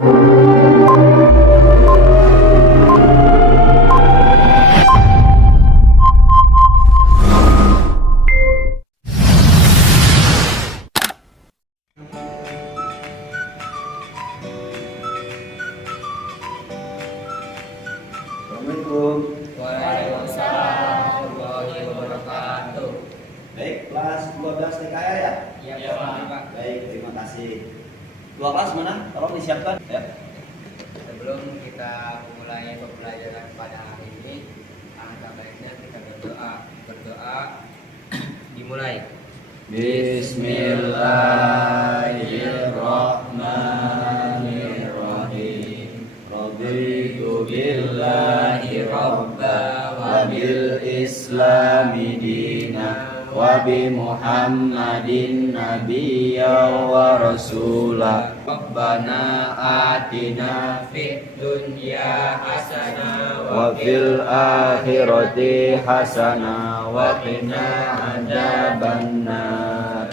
Assalamualaikum. Waalaikumsalam warahmatullahi wabarakatuh. Baik, kelas 12 TKR ya? Iya, Pak. Baik, terima kasih. Dua kelas mana? Tolong disiapkan ya. Sebelum kita memulai pembelajaran pada hari ini, alangkah baiknya kita berdoa. Berdoa dimulai. Bismillahirrahmanirrahim. Raditu billahi rabba wa bil islami dina wa bi Muhammadin nabiyya wa rasula. Rabbana atina Fid dunya hasanah wa fil akhirati hasanah wa qina adzabannar.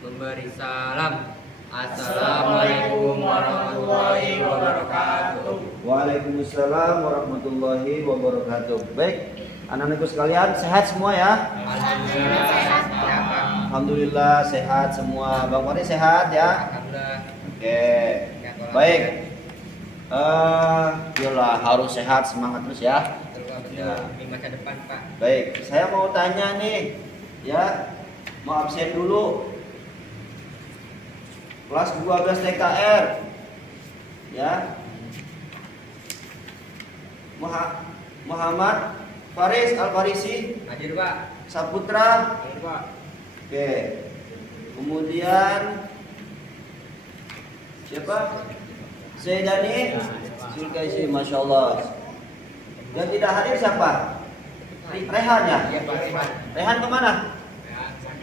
Memberi salam. Assalamualaikum warahmatullahi wabarakatuh. Waalaikumsalam warahmatullahi wabarakatuh. Baik, anak-anakku sekalian, sehat semua ya? Alhamdulillah sehat, Pak. Alhamdulillah sehat semua. Bang Fari sehat ya? Alhamdulillah. Oke. Baik. Yolah harus sehat, semangat terus ya. Betul di masa depan, Pak. Baik, saya mau tanya nih, ya, mau absen dulu. Kelas 12 TKR, ya. Muhammad Faris Al-Farisi Hadir, Pak. Saputra. Hadir, Pak. Oke. Kemudian siapa? Zaidani Zulkaisi, masya Allah. Yang tidak hadir siapa? Rehan ya? Iya, Pak. Rehan. Rehan kemana?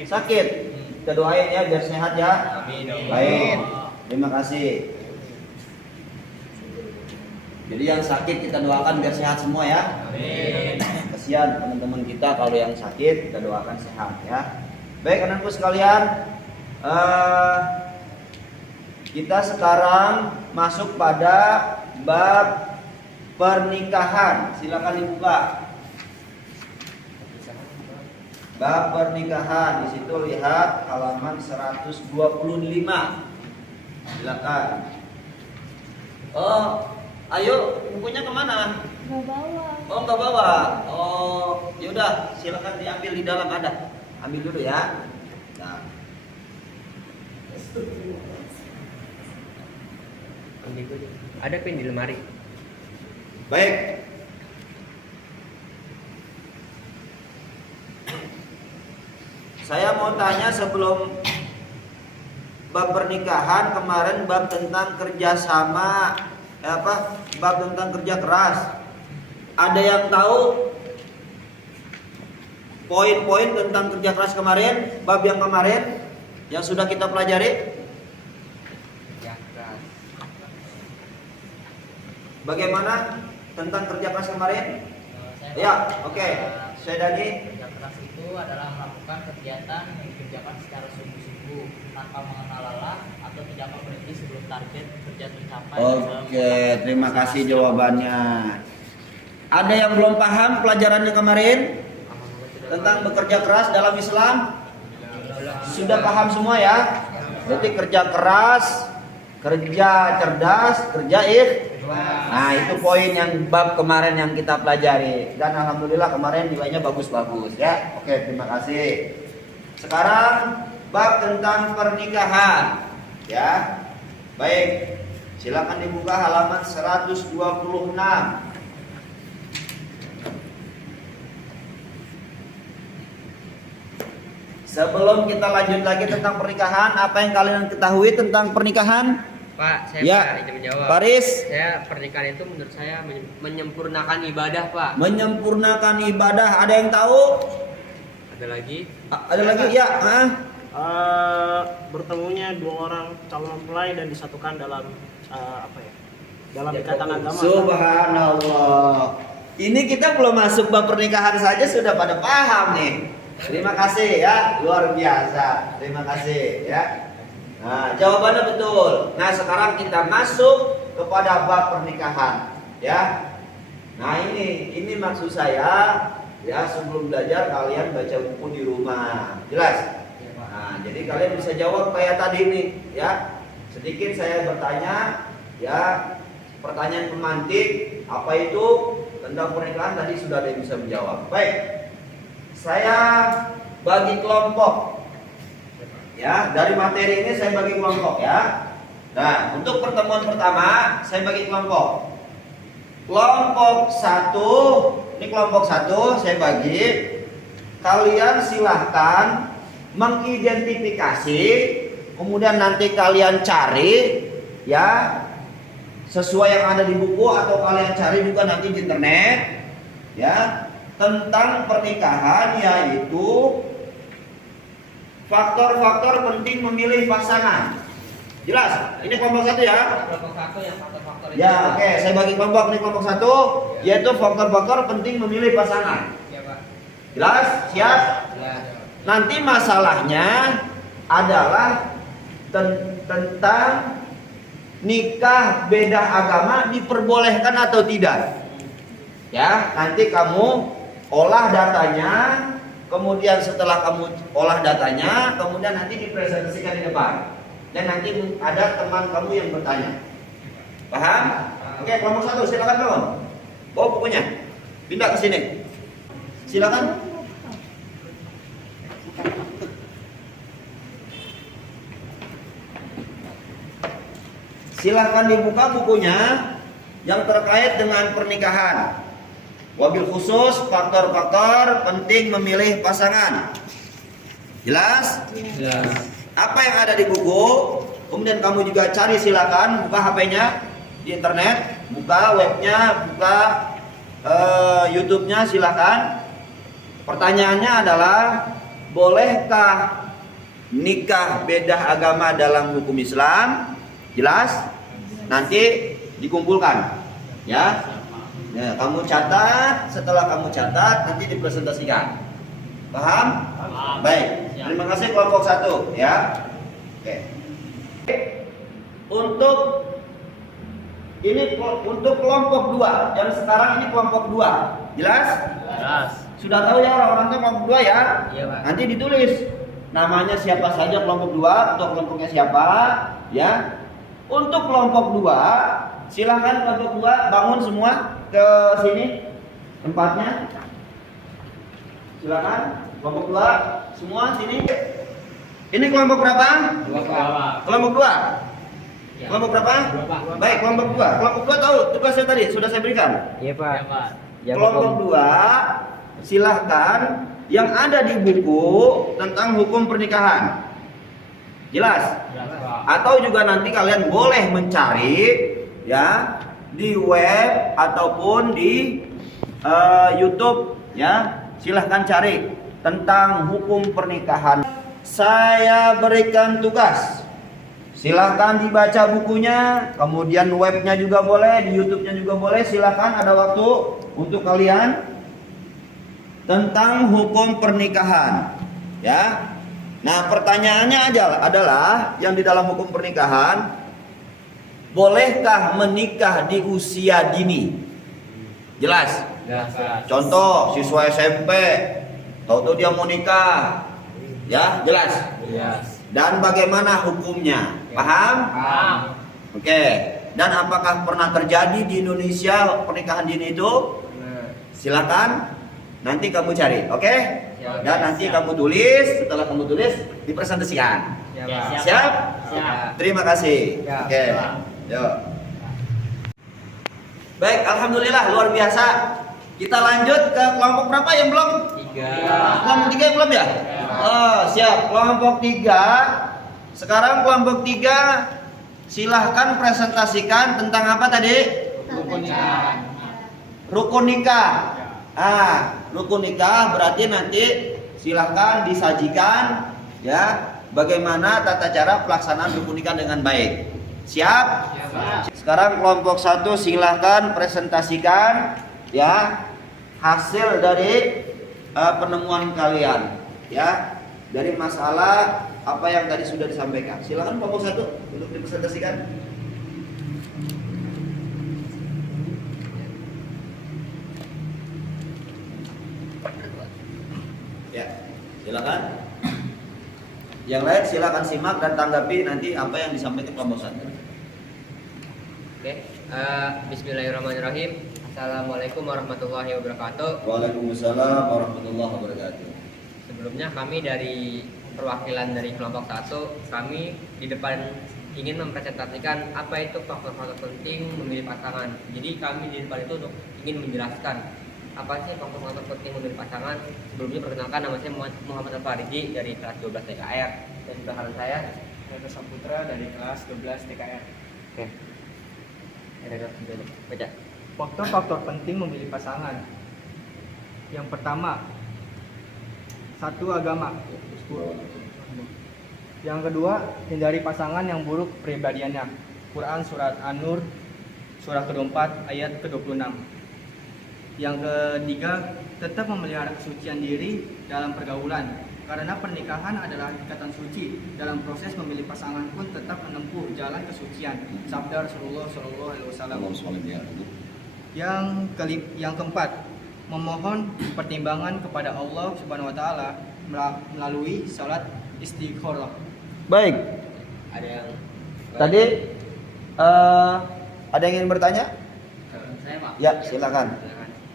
Sakit. Kita doain ya biar sehat ya. Amin. Baik. Terima kasih. Jadi yang sakit kita doakan biar sehat semua ya. Amin. Kasihan teman-teman kita kalau yang sakit kita doakan sehat ya. Baik anakku sekalian, kita sekarang masuk pada bab pernikahan. Silakan dibuka. Bab pernikahan, di situ lihat halaman 125. Silakan. Oh, ayo bukunya kemana? Nggak bawa. Oh, nggak bawa. Oh, yaudah, silakan diambil di dalam ada. Ambil dulu ya. Nah. Ada pin di lemari. Baik. Saya mau tanya sebelum bab pernikahan kemarin bab tentang kerjasama, bab tentang kerja keras. Ada yang tahu poin-poin tentang kerja keras kemarin, bab yang kemarin yang sudah kita pelajari? Ya, keras. Bagaimana tentang kerja keras kemarin? Saya Ya, oke. Saya Dani. Kerja keras itu adalah melakukan kegiatan yang dikerjakan secara sungguh-sungguh tanpa mengenal lelah atau tidak akan berhenti sebelum target kerja tercapai. Oke, terima kasih jawabannya. Ada yang belum paham pelajarannya kemarin tentang bekerja keras dalam Islam? Sudah paham semua ya? Berarti kerja keras, kerja cerdas, kerja Nah, itu poin yang bab kemarin yang kita pelajari. Dan alhamdulillah kemarin nilainya bagus-bagus ya. Oke, terima kasih. Sekarang bab tentang pernikahan ya. Baik. Silakan dibuka halaman 126. Sebelum kita lanjut lagi tentang pernikahan, apa yang kalian ketahui tentang pernikahan? Pak, saya Ya, izin menjawab. Paris. Saya pernikahan itu menurut saya menyempurnakan ibadah, Pak. Menyempurnakan ibadah. Ada yang tahu? Ada lagi? Ada lagi ya? Bertemunya dua orang calon mempelai dan disatukan dalam dalam ikatan agama. Subhanallah. Ini kita belum masuk bab pernikahan saja sudah pada paham nih. Terima kasih ya, luar biasa. Terima kasih ya. Nah, jawabannya betul. Nah, sekarang kita masuk kepada bab pernikahan, ya. Nah, ini maksud saya, ya, sebelum belajar kalian baca buku di rumah. Jelas? Nah, jadi kalian bisa jawab kayak tadi nih, ya. Sedikit saya bertanya, ya, pertanyaan pemantik, apa itu tentang pernikahan tadi sudah ada yang bisa menjawab. Baik, saya bagi kelompok, ya, dari materi ini saya bagi kelompok, ya. Nah, untuk pertemuan pertama saya bagi kelompok. Kelompok 1, ini kelompok 1 saya bagi. Kalian silahkan mengidentifikasi, kemudian nanti kalian cari, ya, sesuai yang ada di buku atau kalian cari juga nanti di internet, ya, tentang pernikahan, yaitu faktor-faktor penting memilih pasangan. Jelas? Ini kelompok 1, ya. Kelompok 1 yang faktor-faktor itu. Ya, oke, saya bagi kelompok. Ini kelompok 1, yaitu faktor-faktor penting memilih pasangan. Ya, Pak. Jelas? Siap? Ya. Nanti masalahnya adalah tentang nikah beda agama diperbolehkan atau tidak. Ya, nanti kamu olah datanya, kemudian setelah kamu olah datanya, kemudian nanti dipresentasikan di depan. Dan nanti ada teman kamu yang bertanya. Paham? Oke, kelompok 1 silakan kamu. Bawa bukunya. Pindah ke sini. Silakan. Silahkan dibuka bukunya yang terkait dengan pernikahan. Wabil khusus faktor-faktor penting memilih pasangan. Jelas? Jelas. Apa yang ada di buku? Kemudian kamu juga cari, silakan buka HP-nya di internet, buka webnya, buka YouTube-nya, silakan. Pertanyaannya adalah, bolehkah nikah beda agama dalam hukum Islam? Jelas? Nanti dikumpulkan, ya. Ya, kamu catat, setelah kamu catat nanti dipresentasikan. Paham? Paham. Baik. Terima kasih kelompok 1, ya. Oke. Untuk kelompok 2, yang sekarang ini kelompok 2. Jelas? Jelas. Sudah tahu ya orang-orangnya kelompok 2, ya? Iya, Pak. Nanti ditulis namanya siapa saja kelompok 2, atau kelompoknya siapa, ya. Untuk kelompok 2, silahkan kelompok 2 bangun semua ke sini tempatnya. Silakan kelompok 2 semua sini. Ini kelompok berapa? 2, Pak. Kelompok 2. Ya. Kelompok berapa? 2, Pak. Baik, kelompok 2. Kelompok 2 tahu tugasnya tadi sudah saya berikan. Iya, Pak. Ya, Pak. Ya, Kelompok 2 silahkan yang ada di buku tentang hukum pernikahan. Jelas? Jelas, Pak. Atau juga nanti kalian boleh mencari, ya, di web ataupun di YouTube, ya. Silahkan cari tentang hukum pernikahan. Saya berikan tugas, silahkan dibaca bukunya, kemudian webnya juga boleh, di YouTube-nya juga boleh. Silahkan, ada waktu untuk kalian tentang hukum pernikahan, ya. Nah, pertanyaannya adalah yang di dalam hukum pernikahan, bolehkah menikah di usia dini? Jelas? Jelas, Pak. Contoh, siswa SMP, tahu-tahu dia mau nikah, ya, jelas? Jelas. Dan bagaimana hukumnya? Paham? Paham. Oke. Dan apakah pernah terjadi di Indonesia pernikahan dini itu? Silakan nanti kamu cari, oke? Ya, Dan nanti kamu tulis, setelah kamu tulis dipresentasikan. Ya, Ya, Pak. Siap? Siap. Terima kasih. Ya. Oke. Yuk. Baik, alhamdulillah luar biasa. Kita lanjut ke kelompok berapa yang belum? 3. Kelompok 3 yang belum ya? Oh, siap. Kelompok 3. Sekarang kelompok 3 silahkan presentasikan tentang apa tadi? Rukun nikah. Rukun nikah berarti nanti silahkan disajikan, ya, bagaimana tata cara pelaksanaan rukun nikah dengan baik. Siap? Sekarang kelompok 1 silahkan presentasikan, ya, hasil dari penemuan kalian, ya. dari masalah apa yang tadi sudah disampaikan. Silakan kelompok 1 untuk dipresentasikan. Ya, silakan. Yang lain silakan simak dan tanggapi nanti apa yang disampaikan kelompok 1. Oke, bismillahirrahmanirrahim. Assalamualaikum warahmatullahi wabarakatuh. Waalaikumsalam warahmatullahi wabarakatuh. Sebelumnya kami dari perwakilan dari kelompok 1, kami di depan ingin mempresentasikan apa itu faktor-faktor penting memilih pasangan. Jadi kami di depan itu untuk ingin menjelaskan apa sih faktor-faktor penting memilih pasangan. Sebelumnya perkenalkan, nama saya Muhammad Al-Fariji dari kelas 12 TKR dan belakang saya Reza Saputra dari kelas 12 TKR. oke. Baca. Faktor-faktor penting memilih pasangan. Yang pertama, satu, agama. Yang kedua, hindari pasangan yang buruk kepribadiannya. Quran surat An-Nur surah ke-24 ayat ke-26. Yang ketiga, tetap memelihara kesucian diri dalam pergaulan. Karena pernikahan adalah ikatan suci. Dalam proses memilih pasangan pun tetap menempuh jalan kesucian. Sabda Rasulullah SAW. Yang keempat, memohon pertimbangan kepada Allah Subhanahu wa taala melalui salat istikharah. Baik. Ada yang Tadi ada yang ingin bertanya? Saya Pak. Ya, silakan.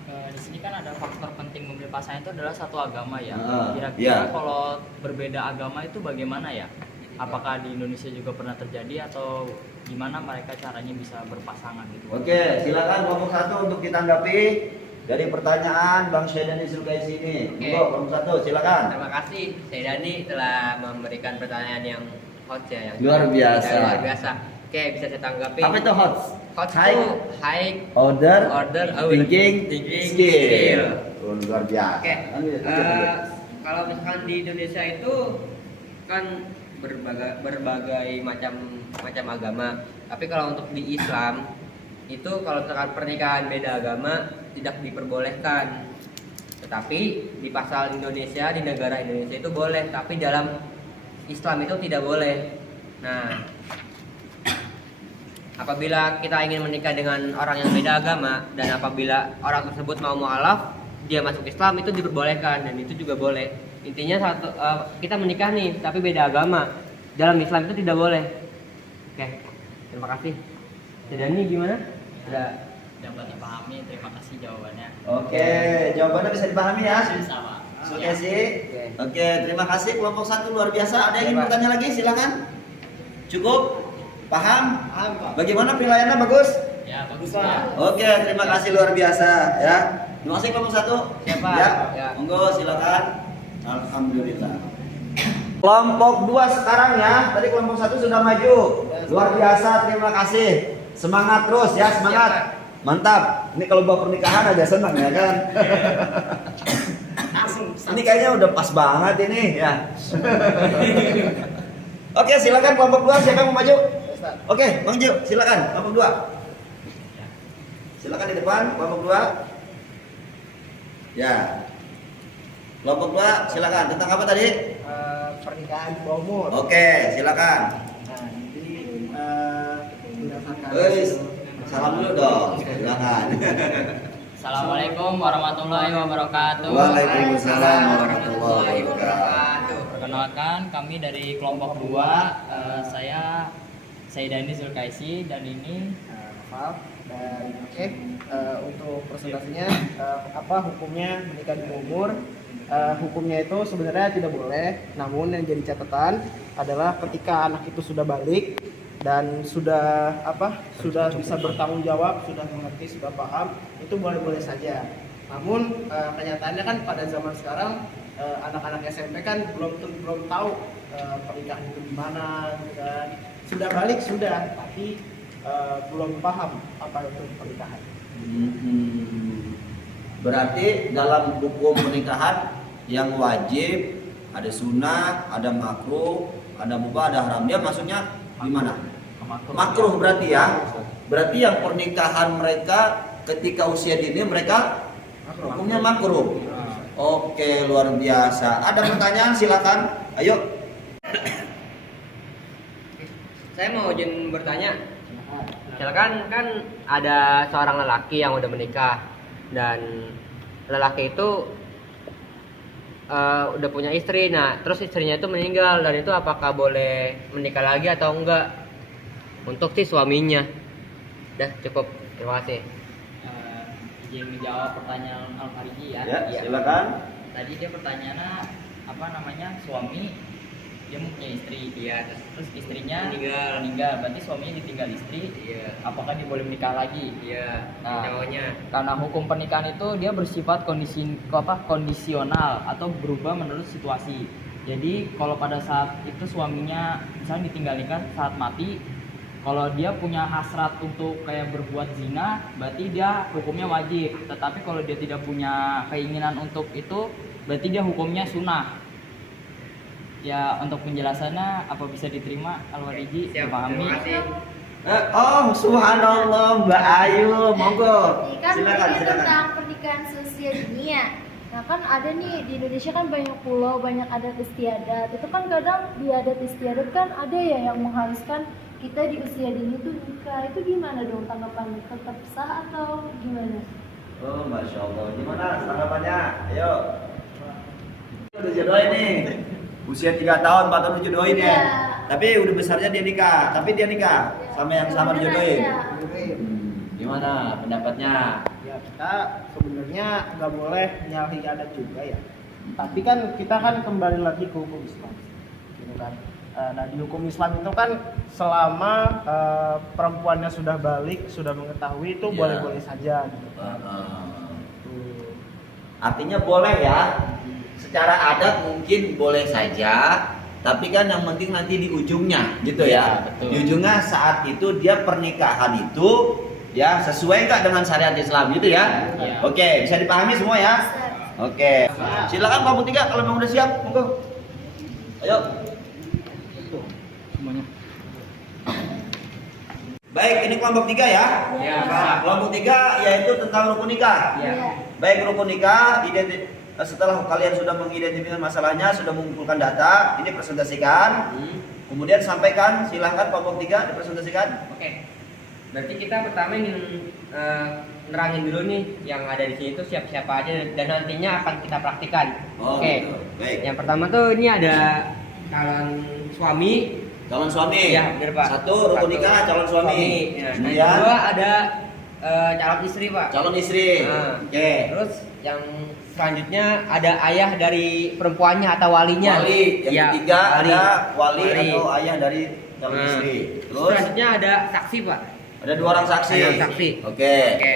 Di sini kan ada faktor penting memilih pasangan itu adalah satu agama ya. Ah, Kira-kira iya. kalau berbeda agama itu bagaimana ya? Apakah di Indonesia juga pernah terjadi atau gimana mereka caranya bisa berpasangan gitu? Oke, silakan kelompok 1 untuk ditanggapi dari pertanyaan Bang Syaidani Zulkaisi ini. Oke. Monggo kelompok 1 silakan. Terima kasih saya Dani telah memberikan pertanyaan yang hot ya, yang Luar biasa. luar biasa. Oke, bisa saya tanggapi. Apa itu hot? Hot High itu high order, thinking skill. Oh, luar biasa. Oke, Lanjut, lanjut. kalau misalkan di Indonesia itu kan berbagai macam agama. Tapi kalau untuk di Islam itu kalau misalkan pernikahan beda agama tidak diperbolehkan. Tetapi di pasal Indonesia, di negara Indonesia itu boleh, tapi dalam Islam itu tidak boleh. Nah, apabila kita ingin menikah dengan orang yang beda agama dan apabila orang tersebut mau mualaf, dia masuk Islam, itu diperbolehkan dan itu juga boleh. Intinya kita menikah nih tapi beda agama. Dalam Islam itu tidak boleh. Oke. Terima kasih. Jadi gimana? Ada Dapat dipahami, terima kasih jawabannya. Oke, jawabannya bisa dipahami ya? Bisa Pak. Zulkaisi. Oke. Oke, terima kasih kelompok 1 luar biasa. Ada yang ingin Pak. bertanya lagi? Silakan. Cukup? Paham? Bagaimana penilaiannya, bagus? Ya, bagus Pak. Oke, terima kasih luar biasa ya. Terima kasih kelompok 1. Siapa? Ya. Ya. Monggo silakan. Alhamdulillah. Kelompok 2 sekarang ya. Tadi kelompok 1 sudah maju. Luar biasa, terima kasih. Semangat terus ya, semangat. Mantap. Ini kalau bawa pernikahan aja senang ya kan. Ini kayaknya udah pas banget ini ya. Oke, silakan kelompok 2 siapa yang mau maju? Oke, Bang Jo, silakan kelompok 2. Silakan di depan kelompok 2. Ya. Kelompok 2 silakan. Tentang apa tadi? Pernikahan di bawah umur. Oke, silakan. Nah, jadi berdasarkan Wes, salam dulu dong. Silakan. Assalamualaikum warahmatullahi wabarakatuh. Waalaikumsalam warahmatullahi wabarakatuh. Perkenalkan, kami dari kelompok 2. Saya Saidani Zulkaisi dan ini maaf dan oke, untuk presentasinya apa hukumnya menikah di bawah umur. Hukumnya itu sebenarnya tidak boleh, namun yang jadi catatan adalah ketika anak itu sudah balik dan sudah bisa bertanggung jawab, sudah mengerti, sudah paham, itu boleh-boleh saja. Namun kenyataannya kan pada zaman sekarang anak-anak SMP kan belum tahu pernikahan itu gimana, gitu kan. Sudah balik sudah, tapi belum paham apa itu pernikahan. Berarti dalam hukum pernikahan yang wajib ada sunnah, ada makruh, ada mubah, ada haram. Dia maksudnya gimana? Makruh berarti ya. Berarti yang pernikahan mereka ketika usia dini mereka hukumnya makruh. Oke, luar biasa. Ada pertanyaan silakan. Ayo. Saya mau izin bertanya. Misalkan kan ada seorang lelaki yang udah menikah dan lelaki itu udah punya istri. Nah, terus istrinya itu meninggal dan itu apakah boleh menikah lagi atau enggak untuk si suaminya? Dah cukup. Terima kasih. Izin menjawab pertanyaan Al-Fariji ya. Ya, silakan. Tadi dia pertanyaannya apa namanya, suami dia mempunyai istri, Iya. terus istrinya Meninggal. berarti suaminya ditinggal istri, Iya. apakah dia boleh menikah lagi? Iya. Nah, Cowoknya. karena hukum pernikahan itu dia bersifat kondisional atau berubah menurut situasi. Jadi kalau pada saat itu suaminya misalnya ditinggalkan saat mati, kalau dia punya hasrat untuk kayak berbuat zina, berarti dia hukumnya wajib. Tetapi kalau dia tidak punya keinginan untuk itu, berarti dia hukumnya sunnah. Ya, untuk penjelasannya apa bisa diterima Al-Wariji? Siap. Dipahami? Terima kasih. Oh, subhanallah Mbak Ayu, monggo. Ini kan Silakan, ini silakan. tentang pernikahan seusia dini ya. Nah kan ada nih di Indonesia kan banyak pulau, banyak adat istiadat. Itu kan kadang di adat istiadat kan ada ya yang mengharuskan kita di usia dini tuh nikah. Itu gimana dong tanggapannya? Tetap sah atau gimana? Oh, masya Allah. Gimana tanggapannya? Ayo. Udah jodohin nih. Usia 3 tahun, 4 tahun udah jodohin ya. Iya. Tapi udah besarnya dia nikah. Tapi dia nikah sama yang sama dijodohin. Iya. Gimana pendapatnya? Ya kita sebenarnya nggak boleh nyalahi adat juga ya. Tapi kan kita kan kembali lagi ke hukum Islam, gitu kan. Nah di hukum Islam itu kan selama perempuannya sudah balik, sudah mengetahui itu Ya. boleh-boleh saja. Gitu. Tuh. Artinya boleh ya. Secara adat mungkin boleh saja, tapi kan yang penting nanti di ujungnya, gitu ya. betul. Di ujungnya saat itu dia pernikahan itu ya sesuai nggak dengan syariat Islam gitu ya. Iya. Oke, bisa dipahami semua ya. Oke, silakan kelompok 3 kalau memang udah siap, monggo. Ayo. Baik, ini kelompok 3 ya. Iya, Pak. Kelompok 3 yaitu tentang rukun nikah. Iya. Baik, rukun nikah setelah kalian sudah mengidentifikasi masalahnya, sudah mengumpulkan data, ini presentasikan. Kemudian sampaikan, silahkan kelompok 3 dipresentasikan. Oke. Berarti kita pertama ingin nerangin dulu nih yang ada di sini tuh siapa-siapa aja dan nantinya akan kita praktikan. Oh, Oke. gitu. Baik. Yang pertama tuh ini ada calon suami. Calon suami. Iya, benar, Pak. Satu rukun nikah calon suami. Ya, yang Kemudian kedua ada calon istri, Pak. calon istri. Nah, Oke. Terus yang selanjutnya ada ayah dari perempuannya atau walinya. Wali. Yang Ya, ketiga ada wali Wali. atau ayah dari calon Nah, istri. Terus selanjutnya ada saksi, Pak. ada 2 orang saksi. Ada saksi. Oke. Oke.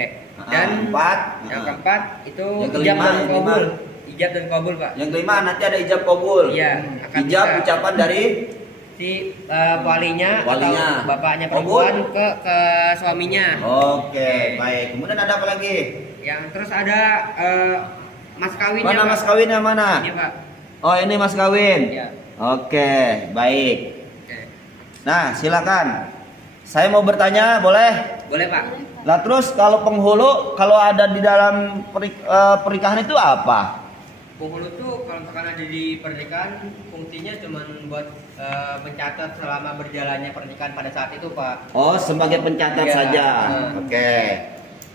Dan empat. yang keempat itu Yang ijab kelima, dan yang kabul. kelima. Ijab dan kabul, Pak. Yang kelima nanti ada ijab kabul. Iya, akan Ijab nikah. ucapan dari Si walinya, Walinya. atau bapaknya Kabul. perempuan ke suaminya. Oke, baik. Kemudian ada apa lagi? Yang terus ada mas kawinnya. Mana Pak. mas kawinnya mana? Ini, Pak. Oh, ini mas kawin. Iya. Oke, baik. Oke. Nah, silakan. Saya mau bertanya, boleh? Boleh, Pak. Lah terus kalau penghulu kalau ada di dalam pernikahan itu apa? Penghulu tuh kalau misalkan ada di pernikahan fungsinya cuma buat mencatat selama berjalannya pernikahan pada saat itu, Pak. Oh, sebagai pencatat Iya. saja. Hmm. Oke.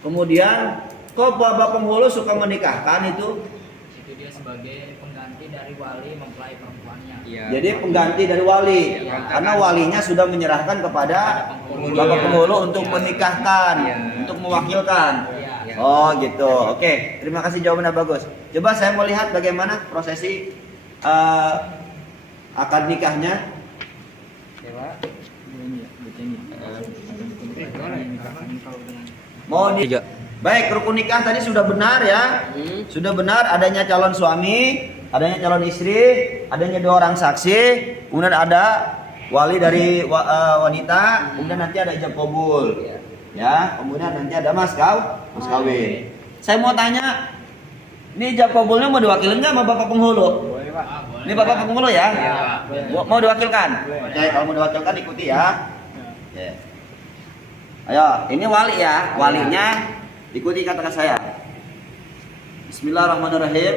Kemudian kok bapak penghulu suka menikahkan itu? Itu dia sebagai pengganti dari wali mempelai perempuannya. Iya. Jadi pengganti dari wali. Iya. Karena walinya sudah menyerahkan kepada Penghulunya. bapak penghulu untuk Iya. menikahkan, Iya. untuk mewakilkan. Iya. Oh gitu. Oke, terima kasih jawabannya bagus. Coba saya mau lihat bagaimana prosesi akad nikahnya. Ya, Pak. Mau di Baik, rukun nikah tadi sudah benar ya. Sudah benar adanya calon suami, adanya calon istri, adanya 2 orang saksi, kemudian ada wali dari wanita, kemudian nanti ada ijab kabul. Ya, kemudian nanti ada mas kawin. Saya mau tanya, ini ijab kabulnya mau diwakilin nggak sama bapak penghulu? Boleh Pak. Ini bapak penghulu ya? Iya. Mau diwakilkan? Oke, kalau mau diwakilkan ikuti ya. Oke. Ayo, ini wali ya, walinya ikuti kata saya. Bismillahirrahmanirrahim.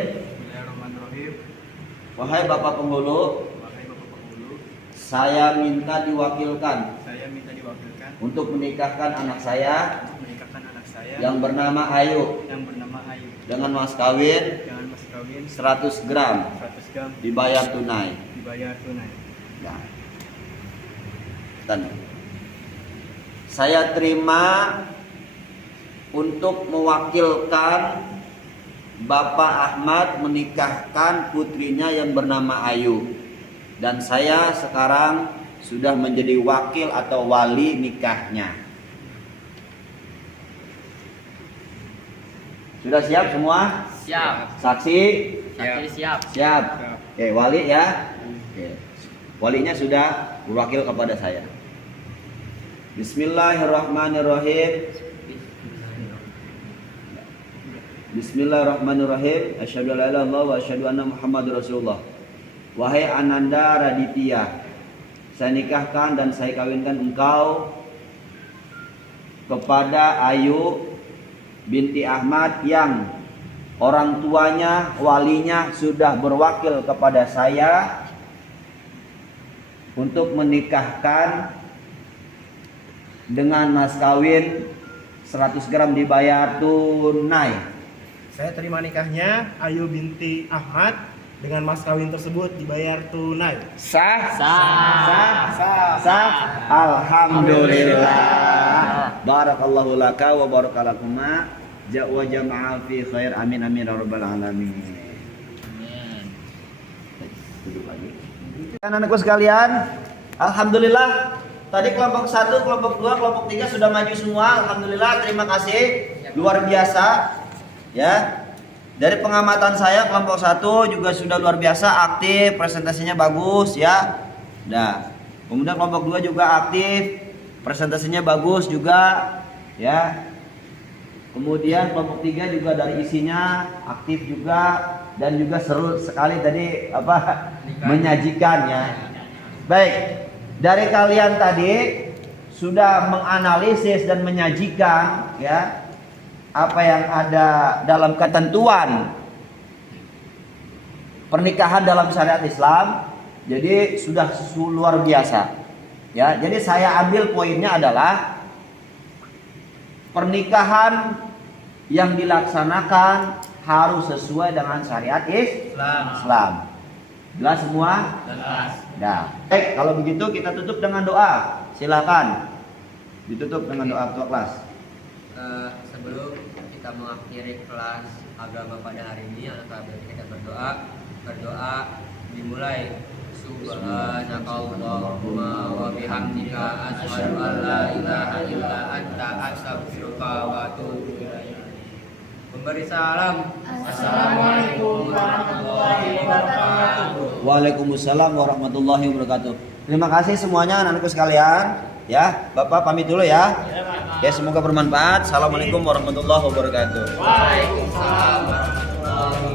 Wahai bapak penghulu, Saya minta diwakilkan Saya minta diwakilkan untuk menikahkan anak saya untuk menikahkan anak saya yang bernama Ayu yang bernama Ayu dengan mas kawin dengan mas kawin 100 gram 100 gram dibayar tunai. dibayar tunai. Nah, dan saya terima untuk mewakilkan Bapak Ahmad menikahkan putrinya yang bernama Ayu, dan saya sekarang sudah menjadi wakil atau wali nikahnya. Sudah siap semua? Siap. Saksi? Saksi siap. Siap. Oke, wali ya. Oke. Walinya sudah berwakil kepada saya. Bismillahirrahmanirrahim. Bismillahirrahmanirrahim. Asyhadu an la ilaha illallah wa asyhadu anna Muhammadar Rasulullah. Wahai Ananda Raditya, saya nikahkan dan saya kawinkan engkau kepada Ayu binti Ahmad yang orang tuanya, walinya sudah berwakil kepada saya untuk menikahkan dengan mas kawin 100 gram dibayar tunai. Saya terima nikahnya Ayu binti Ahmad dengan mas kawin tersebut dibayar tunai. Sah? Sah. Sah? Alhamdulillah. Barakallahu laka wa barakalakuma. Wa jama'a fi khair. Amin amin ya rabbal alamin. Duduk lagi. Anak-anakku sekalian, alhamdulillah tadi kelompok 1, kelompok 2, kelompok 3 sudah maju semua. Alhamdulillah, terima kasih. Luar biasa. Ya. Dari pengamatan saya kelompok 1 juga sudah luar biasa, aktif, presentasinya bagus ya. Nah, kemudian kelompok 2 juga aktif, presentasinya bagus juga ya. Kemudian kelompok 3 juga dari isinya aktif juga dan juga seru sekali tadi menyajikan ya. Baik, dari kalian tadi sudah menganalisis dan menyajikan ya apa yang ada dalam ketentuan pernikahan dalam syariat Islam. Jadi sudah luar biasa ya. Jadi saya ambil poinnya adalah pernikahan yang dilaksanakan harus sesuai dengan syariat Islam. Jelas semua? Jelas. Nah, baik, kalau begitu kita tutup dengan doa. Silakan. Ditutup dengan doa ketua kelas. Sebelum kita mengakhiri kelas agama pada hari ini, alangkah baiknya kita berdoa dimulai. Subhanakallahumma wa bihamdika asyhadu an la ilaha illa anta astaghfiruka wa atubu ilaik. Memberi salam. Assalamualaikum warahmatullahi wabarakatuh. Waalaikumsalam warahmatullahi wabarakatuh. Terima kasih semuanya anak-anakku sekalian. Ya, Bapak pamit dulu ya. Ya, semoga bermanfaat. Assalamualaikum warahmatullahi wabarakatuh. Waalaikumsalam warahmatullahi wabarakatuh.